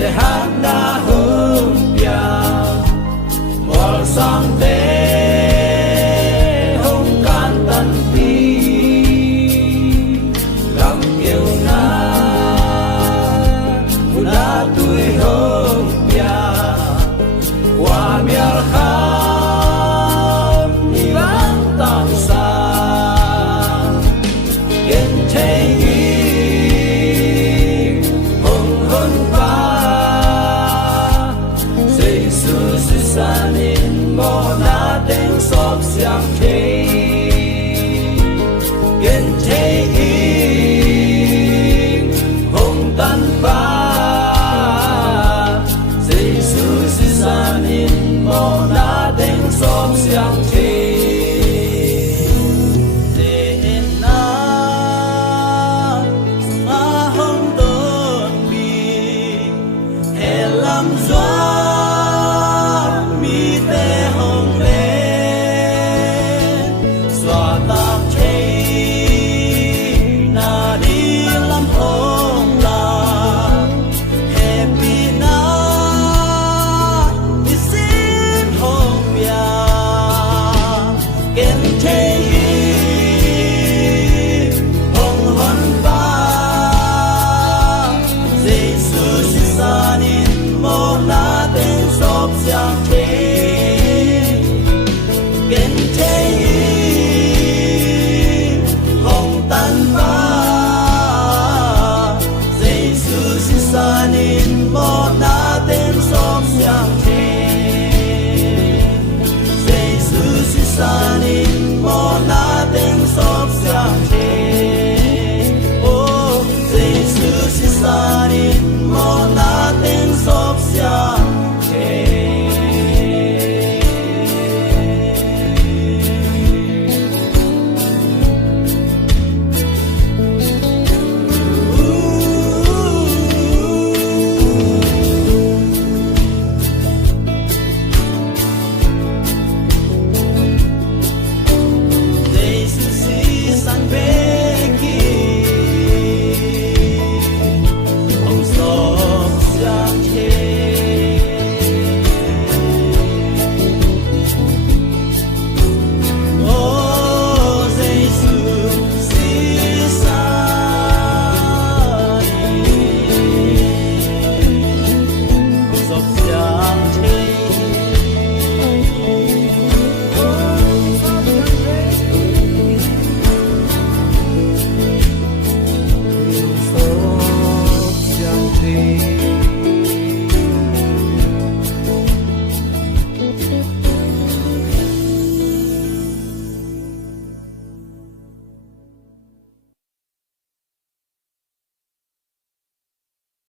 để hát na hương bia mùa sang tế hông can tân ti cầm yêu na una tuổi hương bia qua miel kham ni vang tam sa kiến thế sanin mo natin sop siyang kay genteing hong tan pa Jesus sanin mo natin sop siyang kay din na mahong don mi helam zwa sanin mo natin sop siyang Jesus sanin mo natin sop siyang oh Jesus sanin mo natin sop siyang Tree.